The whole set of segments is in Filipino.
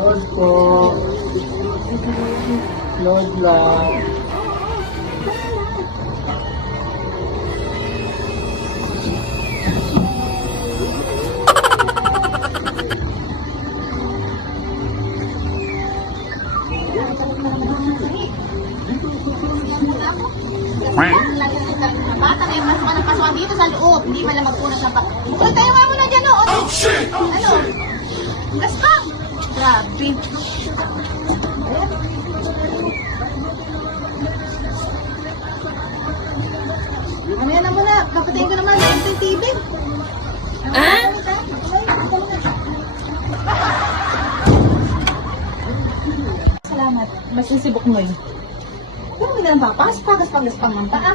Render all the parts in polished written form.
Load po. Load lang. Bata na yung mas manapaswan dito sa loob. Hindi man lang magpunas ng pa. Uy, tayo nga muna dyan, oh. Oh, shit! Ano? Gaspang! Grabe. Ano yan na muna? Kapatayin ko naman. Ito yung TV. Ah? Salamat. Mas isibok mo yun. Kung hindi naman papas, pagas-pagas-pang ng paa.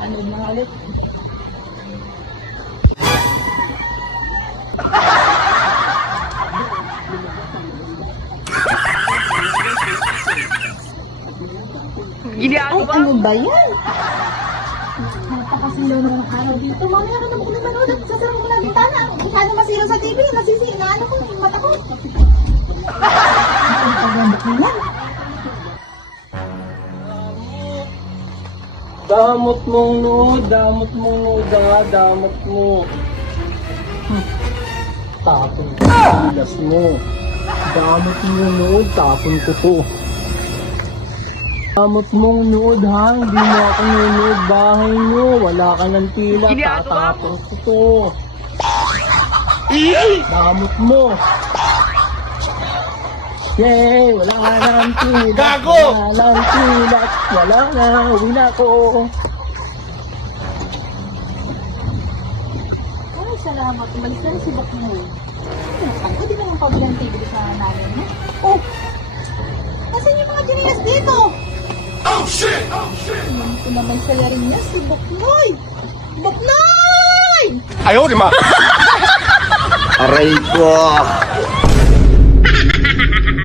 Ano yung mga ulit? Ay, ano ba yan? Napakasilaw naman ang araw dito. Mamaya ka na mo kung manood at sasarang ko na bintana. Ikano masilaw sa TV, nasisi na ano ko, yung mata ko. Ang pagambit mo yan. Damot mong nood, damot mong nood, damot mo. Tapon ko sa ilas mo. Damot mong nood, tapon ko to. Damot mong nood ha, hindi mo ako nunood bahay nyo. Wala ka ng tila, tatapon ko to. Damot mo. Yay! Wala nga ng tila. Gago! Wala ng tila. Wala na. Uwi na ako. Ay, salamat. Umalis na yung sibok mo. Ano, di ba yung pabilang TV sa namin mo? Oh! Nasaan yung mga juniors dito? Oh shit! Oh shit! Alam ko naman sa laring niya, si Boknoy! Boknoy! Ayaw, di ma! Aray ko!